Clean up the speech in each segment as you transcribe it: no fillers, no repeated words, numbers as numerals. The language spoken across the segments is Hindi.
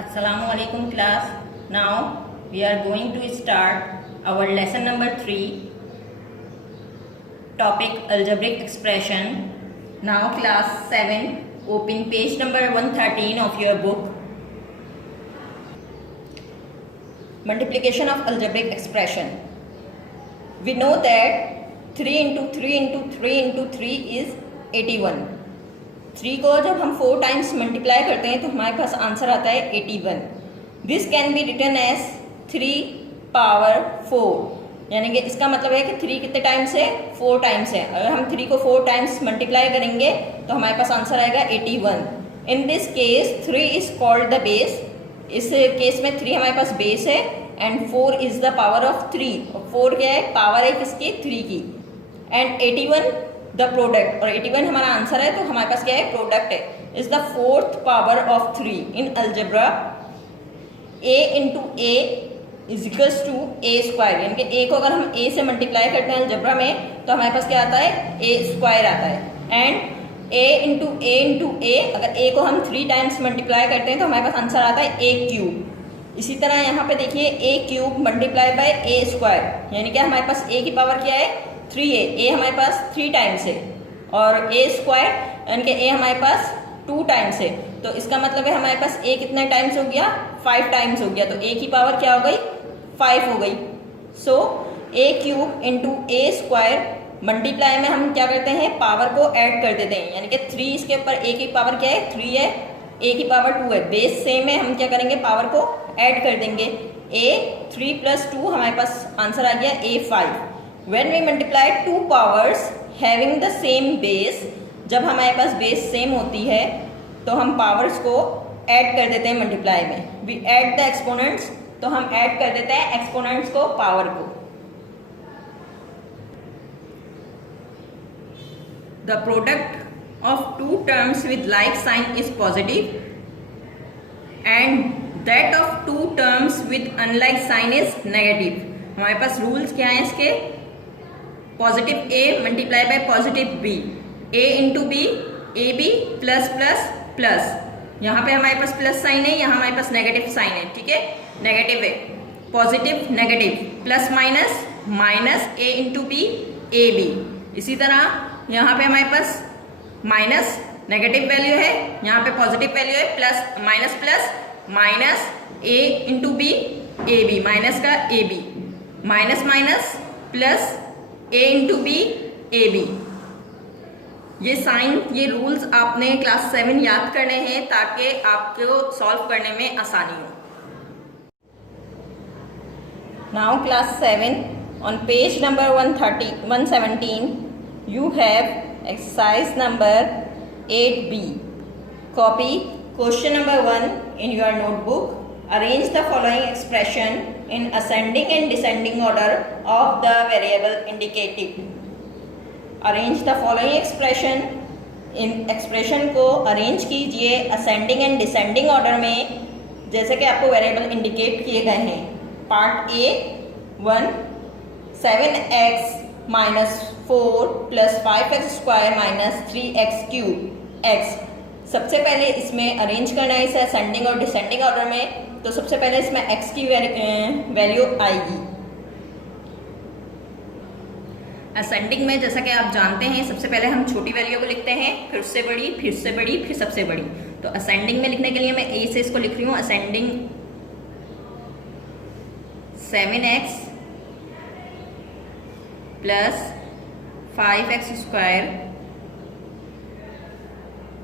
Assalamu alaikum class. Now we are going to start our lesson number 3, topic algebraic expression. Now class 7, open page number 113 of your book. Multiplication of algebraic expression. We know that 3 into 3 into 3 into 3 is 81. 3 को जब हम 4 टाइम्स मल्टीप्लाई करते हैं तो हमारे पास आंसर आता है 81. This can be written as 3 power 4. यानी कि इसका मतलब है कि 3 कितने टाइम्स है, 4 टाइम्स है. अगर हम 3 को 4 टाइम्स मल्टीप्लाई करेंगे तो हमारे पास आंसर आएगा 81. In this case 3 is called the base. इस केस में 3 हमारे पास बेस है and 4 is the power of 3. 4 क्या है, पावर है किसकी, 3 की. एंड 81 द प्रोडक्ट, और 81 हमारा आंसर है तो हमारे पास क्या है, प्रोडक्ट है. Is the fourth power of 3 in algebra. a into a is equals to a square. यानी कि a को अगर हम a से मल्टीप्लाई करते हैं अलजेब्रा में तो हमारे पास क्या आता है, a स्क्वायर आता है. एंड a इंटू ए, अगर a को हम 3 टाइम्स मल्टीप्लाई करते हैं तो हमारे पास आंसर आता है a क्यूब. इसी तरह यहाँ पे देखिए a cube multiply by a square, यानी कि हमारे पास a की पावर क्या है, 3a. a हमारे पास 3 टाइम्स है और a स्क्वायर यानी कि a हमारे पास 2 टाइम्स है. तो इसका मतलब है हमारे पास a कितने टाइम्स हो गया, 5 टाइम्स हो गया. तो a की पावर क्या हो गई, 5 हो गई. सो a cube into A square multiply में हम क्या करते हैं, पावर को ऐड कर देते हैं. यानी कि 3 इसके ऊपर a की पावर क्या है, 3 है, a की पावर 2 है. बेस सेम है, हम क्या करेंगे, पावर को ऐड कर देंगे. a 3 प्लस 2 हमारे पास आंसर आ गया a 5. When we multiply two powers having the same base, जब हमारे पास बेस सेम होती है तो हम पावर्स को ऐड कर देते हैं मल्टीप्लाई में. We add the exponents, तो हम ऐड कर देते हैं एक्सपोनेंट्स को पावर को. The product of two terms with like sign is positive and that of two terms with unlike sign is negative. हमारे पास रूल्स क्या हैं इसके, positive a multiply by positive b, a into B, A b plus plus plus. यहाँ पे हमारे पास प्लस साइन है, यहाँ हमारे पास नेगेटिव साइन है. ठीक है, नेगेटिव है, positive negative, plus minus minus a into B, A b. इसी तरह यहाँ पे हमारे पास माइनस नेगेटिव वैल्यू है, यहाँ पे पॉजिटिव वैल्यू है, plus minus a into B, A B, minus का A B, minus minus plus a into B, A B. ये साइन, ये रूल्स आपने क्लास 7 याद करने हैं ताकि आपको सॉल्व करने में आसानी हो. Now class 7 on page number 117 you have exercise number 8b. Copy question number 1 in your notebook. Arrange the following expression in ascending and descending order of the variable indicated. Arrange the following expression. In expression को अरेंज कीजिए असेंडिंग एंड डिसेंडिंग ऑर्डर में जैसे कि आपको वेरिएबल इंडिकेट किए गए हैं. Part A 1 7x minus 4 plus 5x square minus 3x cube x. सबसे पहले इसमें अरेंज करना है इसे असेंडिंग और डिसेंडिंग ऑर्डर में. तो सबसे पहले इसमें x की वैल्यू आएगी. असेंडिंग में जैसा कि आप जानते हैं सबसे पहले हम छोटी वैल्यू को लिखते हैं, फिर उससे बड़ी, फिर से बड़ी, फिर सबसे बड़ी. तो असेंडिंग में लिखने के लिए मैं a से इसको लिख रही हूँ. Ascending 7x plus 5x square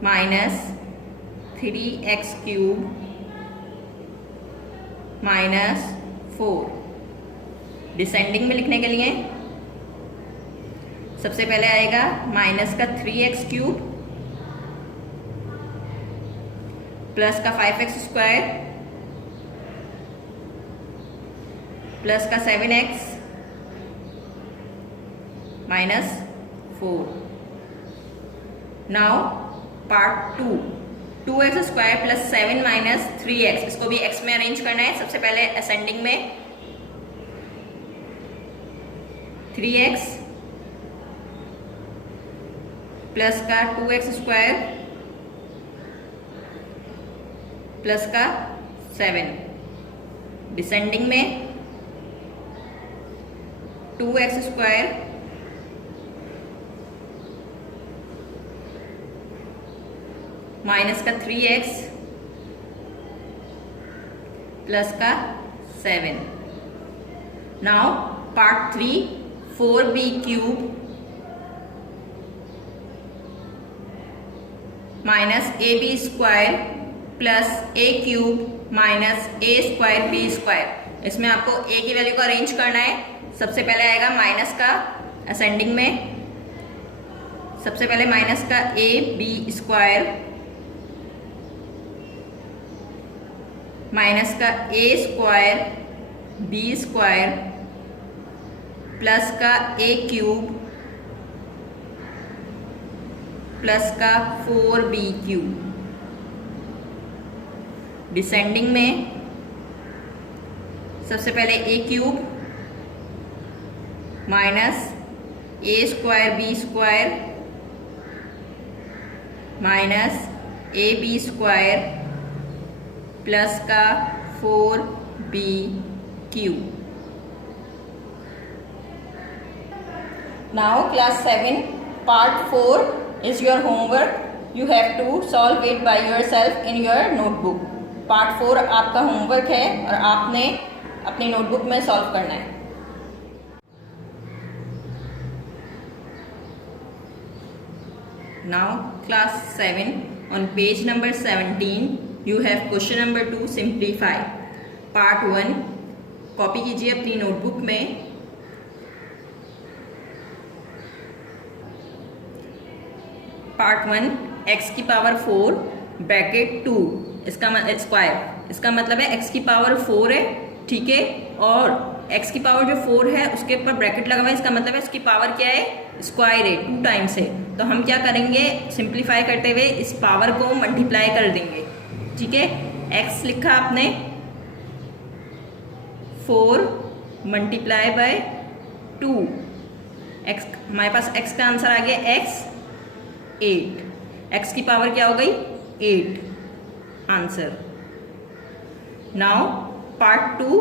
minus 3x cube minus 4. Descending में लिखने के लिए सबसे पहले आएगा माइनस का 3x क्यूब प्लस का 5x स्क्वायर प्लस का 7x minus 4. Now part 2 2x square plus 7 minus 3x. इसको भी x में अरेंज करना है. सबसे पहले असेंडिंग में 3x प्लस का 2x स्क्वायर प्लस का 7, डिसेंडिंग में 2x² माइनस का 3x प्लस का 7। Now part 3, 4b³ minus ab² plus a³ minus a²b²। इसमें आपको a की वैल्यू को अरेंज करना है। सबसे पहले आएगा माइनस का असेंडिंग में, सबसे पहले माइनस का ab² माइनस का a²b² प्लस का a³ प्लस का 4b³। डिसेंडिंग में सबसे पहले a³ minus a²b² minus ab² plus का 4b³। Now class 7 part 4 is your homework. You have to solve it by yourself in your notebook. Part 4 आपका होमवर्क है और आपने अपनी नोटबुक में सॉल्व करना है। Now class 7 on page number 17 you have question number 2 simplify. Part 1 copy कीजिए अपनी नोटबुक में। पार्ट 1 x की पावर 4 ब्रैकेट 2 इसका स्क्वायर, इसका मतलब है x की पावर 4 है, ठीक है, और x की पावर जो 4 है उसके ऊपर ब्रैकेट लगा हुआ है, इसका मतलब है इसकी पावर क्या है, स्क्वायर है, 2 टाइम्स है। तो हम क्या करेंगे, सिंप्लीफाई करते हुए इस पावर को मल्टीप्लाई कर देंगे, ठीक है। x लिखा आपने 4 मल्टीप्लाई बाय 2, x हमारे पास x का आंसर आ गया x 8, x की पावर क्या हो गई 8 आंसर। नाउ पार्ट 2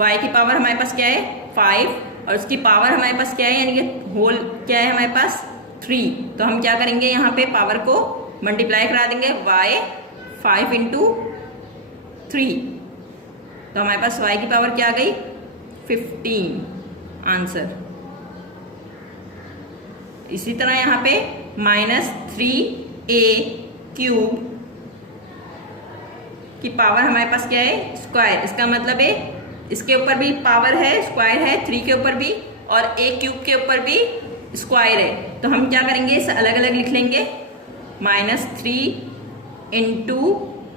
y की पावर हमारे पास क्या है 5 और उसकी पावर हमारे पास क्या है, यानी कि होल क्या है हमारे पास 3। तो हम क्या करेंगे, यहाँ पे पावर को मल्टीप्लाई करा देंगे, y 5 × 3, तो हमारे पास y की पावर क्या आ गई 15 आंसर। इसी तरह यहाँ पे -3a³ की पावर हमारे पास क्या है स्क्वायर, इसका मतलब है इसके ऊपर भी पावर है, स्क्वायर है, 3 के ऊपर भी और a³ के ऊपर भी स्क्वायर है। तो हम क्या करेंगे, इसे अलग अलग लिख लेंगे, -3 ×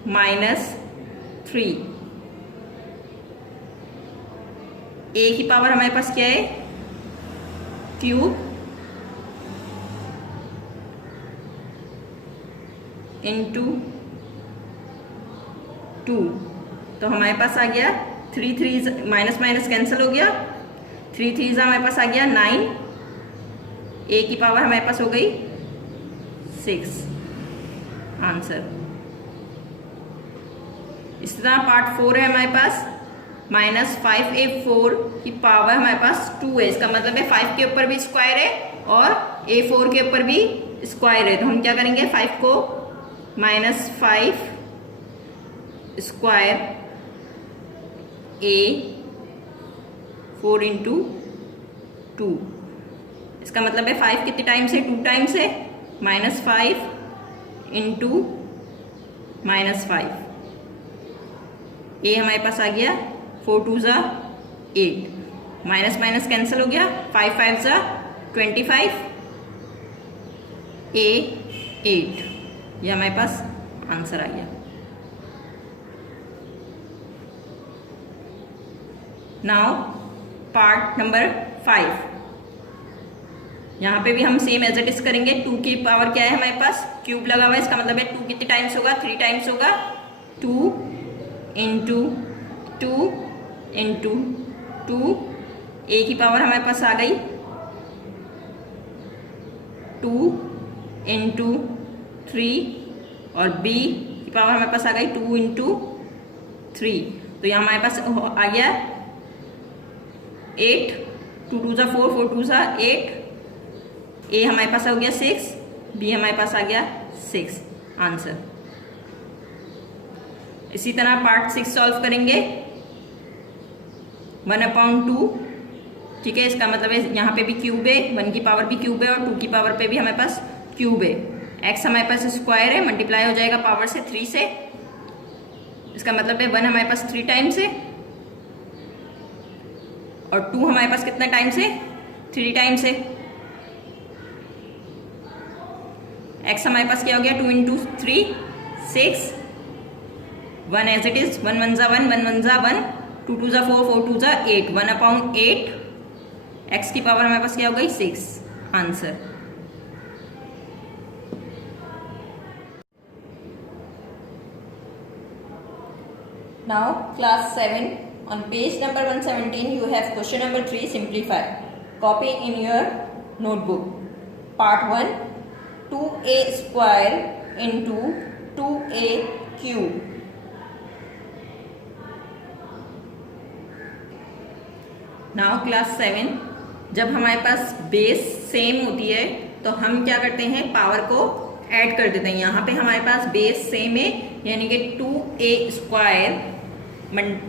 -3। a की पावर हमारे पास क्या है क्यूब × 2, तो हमारे पास आ गया 3 3 माइनस माइनस कैंसिल हो गया, 3 3 हमारे पास आ गया 9, a की पावर हमारे पास हो गई 6 आंसर। इस तरह पार्ट 4 है हमारे पास, -5a4 की पावर हमारे पास 2 है, इसका मतलब है 5 के ऊपर भी स्क्वायर है और a4 के ऊपर भी स्क्वायर है। तो हम क्या करेंगे, 5 को -5 स्क्वायर a4 × 2, इसका मतलब है 5 कितने टाइम्स है 2 टाइम्स है, -5 × -5, a हमारे पास आ गया 4 2 = 8, माइनस माइनस कैंसिल हो गया, 5 5 = 25, a 8, ये हमारे पास आंसर आ गया। नाउ पार्ट नंबर 5, यहाँ पे भी हम सेम एज इट इज करेंगे। 2 की पावर क्या है हमारे पास क्यूब लगा हुआ है, इसका मतलब है 2 कितने टाइम्स होगा 3 टाइम्स होगा, 2 × 2 × 2, a की पावर हमारे पास आ गई 2 × 3 और b की पावर हमारे पास आ गई 2 × 3। तो यहाँ हमारे पास आ गया 8, 2 2 ज़ा 4, 4 2 ज़ा 8, ए हमारे पास हो गया 6, बी हमारे पास आ गया 6 आंसर। इसी तरह पार्ट 6 सॉल्व करेंगे। 1/2, ठीक है, इसका मतलब है यहाँ पे भी क्यूब है, 1 की पावर भी क्यूब है और 2 की पावर पे भी हमारे पास क्यूब है। x हमारे पास स्क्वायर है, मल्टीप्लाई हो जाएगा पावर से 3 से, इसका मतलब है 1 हमारे पास 3 टाइम्स है और 2 हमारे पास कितना टाइम्स है, 3 टाइम्स है। x हमारे पास क्या हो गया, 2 इंटू 3 6, 1 एज इट इज, 1 1 ज़ा 1, 1 1 ज़ा 1, 2 2 ज़ा 4, 4 2 ज़ा 8, 1/8, x की पावर हमारे पास क्या हो गई 6 answer. Now class 7 on page number 117 you have question number 3 simplify. Copy in your notebook. Part 1 2a square into 2a cube. Now class 7 जब हमारे पास बेस सेम होती है तो हम क्या करते हैं, पावर को ऐड कर देते हैं। यहाँ पे हमारे पास बेस सेम है यानी कि 2a square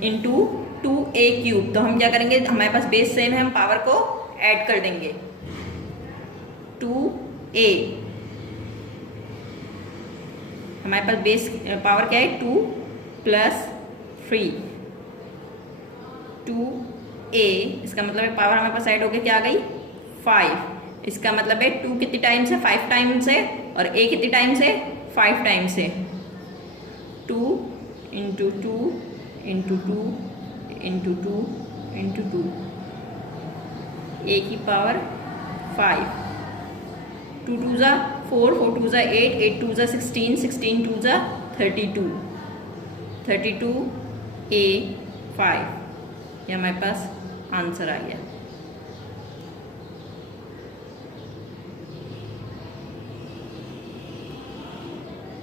into 2a cube. तो हम क्या करेंगे, हमारे पास बेस सेम है, हम पावर को ऐड कर देंगे। 2a हमारे पास बेस पावर क्या है 2 प्लस 3, 2a इसका मतलब है पावर हमारे पास ऐड होके क्या आ गई 5। इसका मतलब है 2 कितनी टाइम्स है, 5 टाइम्स है और a कितनी टाइम्स है, 5 टाइम्स है। 2 into 2 into 2 into 2 into 2, a की पावर 5, 2 2 ज़ा 4, 4 2 ज़ा 8, 8 2 ज़ा 16, 16 2 ज़ा 32, 32 a 5, ये हमारे पास आंसर आ गया।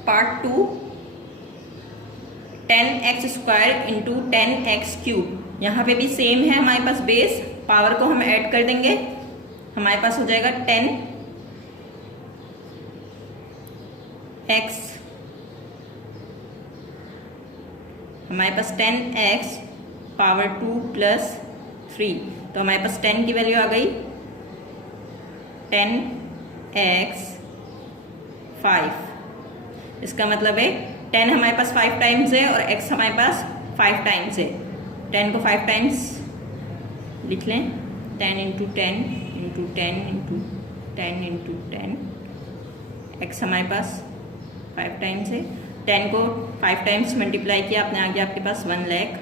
Part 2 10x square into 10x cube. यहाँ पे भी सेम है हमारे पास बेस, पावर को हम ऐड कर देंगे, हमारे पास हो जाएगा 10x, हमारे पास 10x पावर 2 प्लस 3, तो हमारे पास 10 की वैल्यू आ गई 10x 5। इसका मतलब है 10 हमारे पास 5 टाइम्स है और x हमारे पास 5 टाइम्स है। 10 को 5 टाइम्स लिख लें, 10 into 10 into 10 into 10 into 10, x हमारे पास 5 टाइम्स है। 10 को 5 टाइम्स मल्टीप्लाई किया, आपने आ गया आपके पास 1 lakh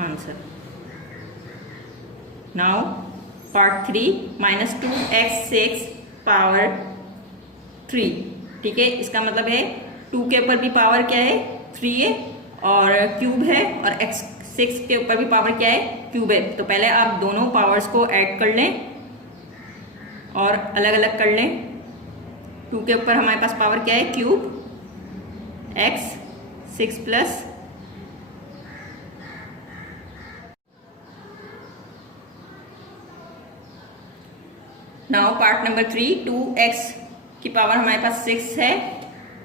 answer. Now part 3 -2x6 power 3, ठीक है, इसका मतलब है 2 के ऊपर भी पावर क्या है 3 है और क्यूब है और x6 के ऊपर भी पावर क्या है क्यूब है। तो पहले आप दोनों पावर्स को ऐड कर लें और अलग अलग कर लें। 2 के ऊपर हमारे पास पावर क्या है cube, x6 plus now part number 3 2x की पावर हमारे पास 6 है,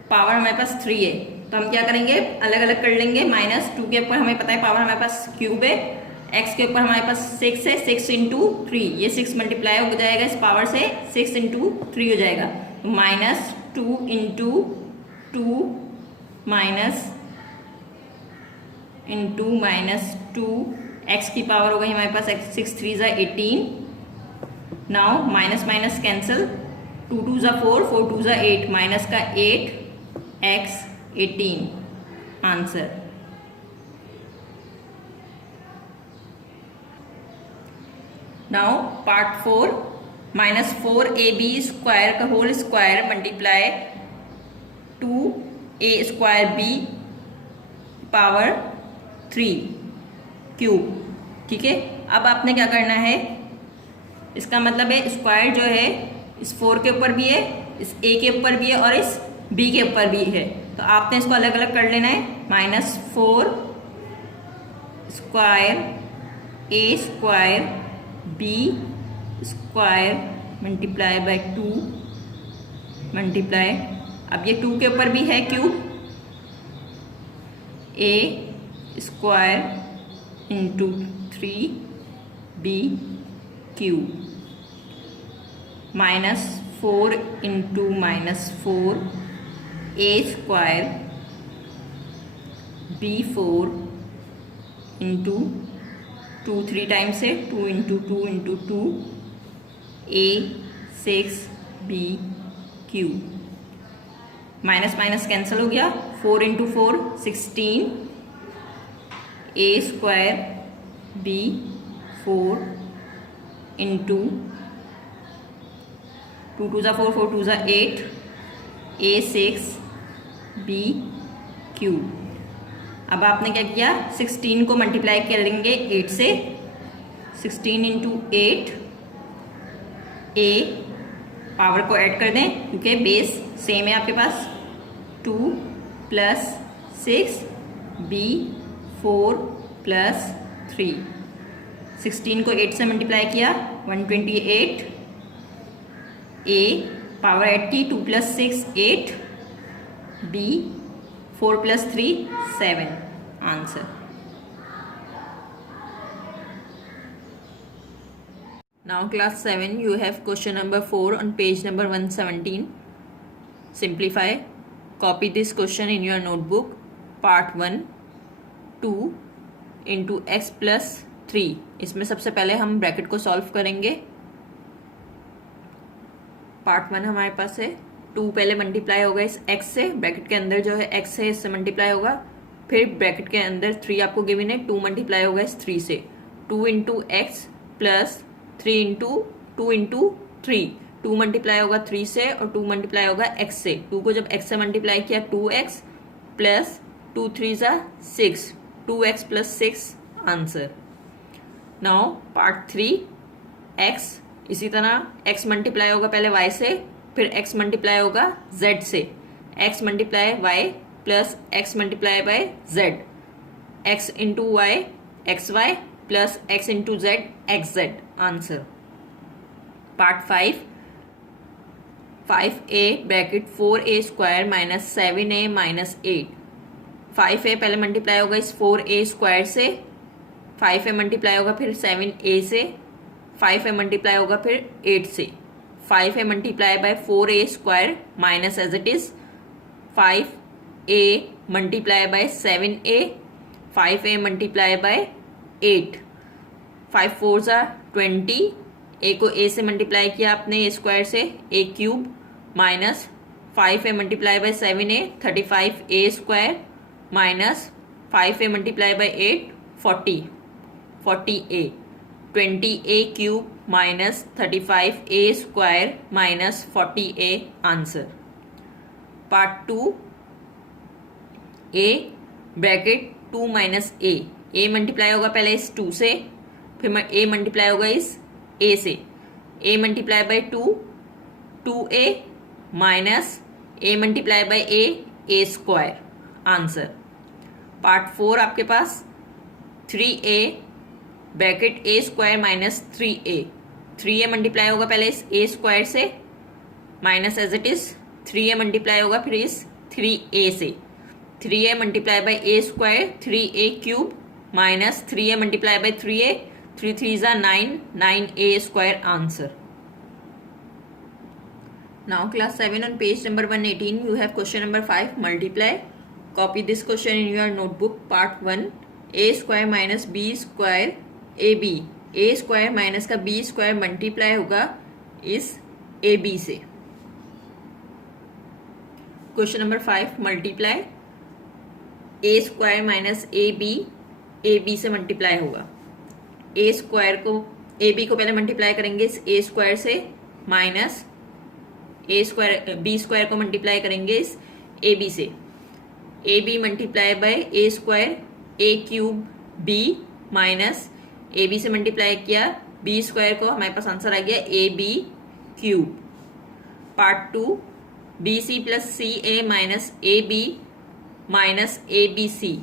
पावर हमारे पास 3 है, तो हम क्या करेंगे अलग अलग कर लेंगे। -2 के ऊपर हमें पता है पावर हमारे पास क्यूब है, x के ऊपर हमारे पास 6 है, 6 इंटू 3, ये 6 मल्टीप्लाई हो जाएगा इस पावर से, 6 इंटू 3 हो जाएगा, तो -2 इंटू 2 इंटू -2, x की पावर हो गई हमारे पास 6 3 ज़ा 18। नाउ माइनस माइनस कैंसिल, 2 2 ज़ा 4, 4 2 ज़ा 8, माइनस का 8, x 18 answer. Now part 4 -4ab square का whole square multiply 2a square b power 3 cube, ठीक है। अब आपने क्या करना है, इसका मतलब है स्क्वायर जो है इस 4 के ऊपर भी है, इस a के ऊपर भी है और इस बी के ऊपर भी है, तो आपने इसको अलग अलग कर लेना है। -4 square A square B square multiply by 2 multiply, अब ये 2 के ऊपर भी है cube, A square into 3 B cube, -4 into -4 A square B 4 into 2 3 times है, 2 into 2 into 2 A 6 B cube, minus minus cancel हो गया, 4 into 4 16 A square B 4 into 2 2 ज़ा 4 4 2 ज़ा 8 ए 6 बी क्यूब। अब आपने क्या किया, 16 को मल्टीप्लाई करेंगे 8 से, 16 इंटू 8 ए पावर को ऐड कर दें क्योंकि बेस सेम है आपके पास, 2 + 6 बी 4 + 3, 16 को 8 से मल्टीप्लाई किया 128, ए पावर ऐड की 2 + 6 8 B 4 + 3 7 answer. Now class 7 you have question number 4 on page number 117. Simplify. Copy this question in your notebook. Part 1 2 into x plus 3. इसमें सबसे पहले हम ब्रैकेट को सॉल्व करेंगे। पार्ट 1 हमारे पास है 2 पहले मल्टीप्लाई होगा इस x से, ब्रैकेट के अंदर जो है x है इससे मल्टीप्लाई होगा, फिर ब्रैकेट के अंदर 3 आपको गिवन है, 2 मल्टीप्लाई होगा इस 3 से, 2 into x plus 3 into 2 into 3, 2 multiply होगा 3 से और 2 मल्टीप्लाई होगा x से, 2 को जब x से मल्टीप्लाई किया 2x प्लस 2 3 ज़ा 6, 2x + 6 answer. Now part 3 x, इसी तरह x मल्टीप्लाई होगा पहले y से, फिर x मल्टीप्लाई होगा z से, x multiply y plus x multiply by z, x into y xy plus x into z xz answer. Part 5 5a bracket 4a square minus 7a minus 8, 5a पहले मल्टीप्लाई होगा इस 4a स्क्वायर से, 5a मल्टीप्लाई होगा फिर 7a से, 5a मल्टीप्लाई होगा फिर 8 से, 5a multiply by 4a square minus as it is 5a multiply by 7a, 5a multiply by 8, 5 4 ज़ा 20, a को a से मल्टीप्लाई किया आपने a स्क्वायर से, a cube minus 5a multiply by 7a 35a square minus 5a multiply by 8 40 40a, 20a cube minus 35a square minus 40a answer. Part 2 a bracket 2 minus a multiply होगा पहले इस 2 से, फिर a मल्टीप्लाई होगा इस a से, a multiply by 2 2a minus a multiply by a square answer. Part 4 आपके पास 3a bracket a square minus 3a multiply होगा पहले इस a स्क्वायर से, minus as it is 3a multiply होगा फिर इस 3a से, 3a multiply by a square 3a cube minus 3a multiply by 3a, 3 3 ज़ा 9 9a square answer. Now class 7 on page number 118 you have question number 5 multiply. Copy this question in your notebook. Part 1 a square minus b square ab, a square minus का b स्क्वायर मल्टीप्लाई होगा इस ab से। Question number 5 multiply a square minus ab से मल्टीप्लाई होगा, a स्क्वायर को ab को पहले मल्टीप्लाई करेंगे इस a स्क्वायर से, minus a square b square को मल्टीप्लाई करेंगे इस ab से, ab multiply by a square a cube b minus ab से मल्टीप्लाई किया b स्क्वायर को, हमारे पास आंसर आ गया ab cube. Part 2 b c plus c a minus a B minus a b c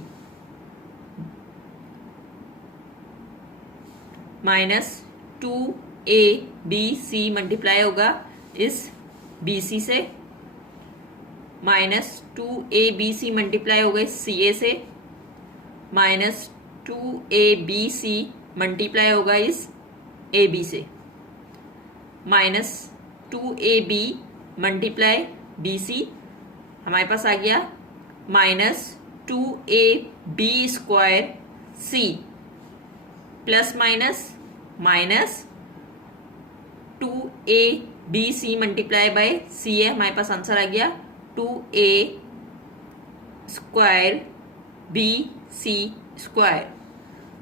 minus 2abc multiply होगा इस bc से, माइनस 2abc मल्टीप्लाई होगा इस ca से, माइनस 2abc मल्टीप्लाई होगा इस ab से, माइनस 2ab मल्टीप्लाई bc हमारे पास आ गया minus 2ab square c plus minus minus 2abc multiply by C A, हमारे पास आंसर आ गया 2a square B C square,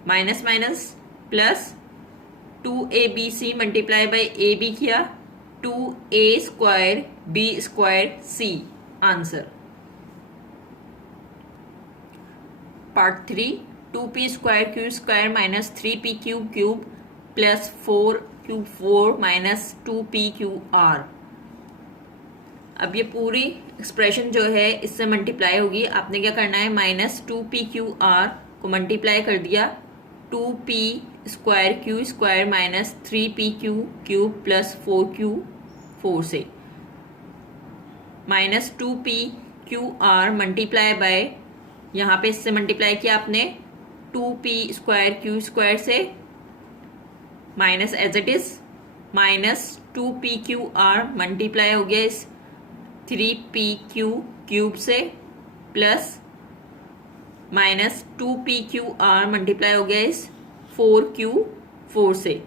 minus minus plus 2abc multiply by A B किया 2a square B square C answer. Part 3 2p square Q square minus 3p cube cube plus 4 cube 4 minus 2p Q R. अब ये पूरी एक्सप्रेशन जो है इससे मल्टीप्लाई होगी। आपने क्या करना है, माइनस 2p क्यू आर को मल्टीप्लाई कर दिया 2p square Q square minus 3p q cube plus 4q 4 से, minus 2p Q r multiply by, यहाँ पे इससे मल्टीप्लाई किया आपने 2p स्क्वायर क्यू स्क्वायर से, minus as it is minus 2p Q r multiply हो गया इस 3p क्यू क्यूब से, plus minus 2p Q r multiply हो गया इस 4q 4 से।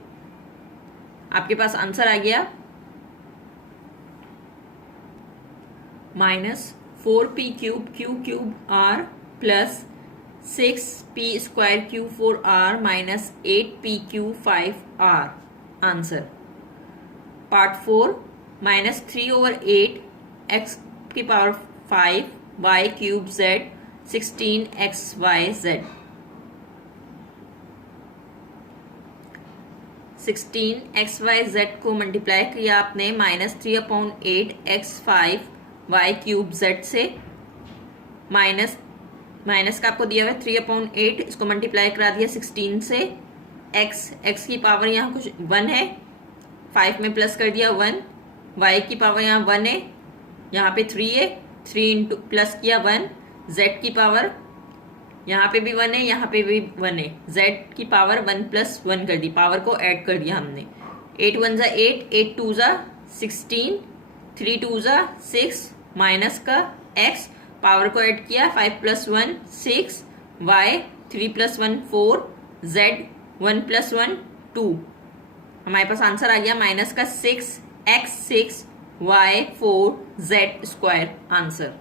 आपके पास आंसर आ गया minus 4p cube q cube r plus 6p square q 4 r minus 8p q 5 r answer. Part 4 minus 3/8 x की power 5 y cube z 16xyz, 16xyz को मल्टीप्लाई किया आपने minus 3/8 x5 y cube z से, माइनस माइनस का आपको दिया हुआ है 3/8, इसको मल्टीप्लाई करा दिया 16 से, x की पावर यहाँ कुछ 1 है, 5 में प्लस कर दिया 1, y की पावर यहाँ 1 है, यहाँ पे 3 है, 3 इंटू प्लस किया 1, z की पावर यहाँ पे भी 1 है, यहाँ पे भी 1 है, z की पावर 1 + 1 कर दी, पावर को ऐड कर दिया हमने, 8 1 = 8, 8 2 = 16, 3 2 = 6, माइनस का x पावर को ऐड किया 5 + 1 6, y 3 + 1 4, z 1 + 1 2। हमारे पास आंसर आ गया माइनस का 6 x 6 y 4 z square answer.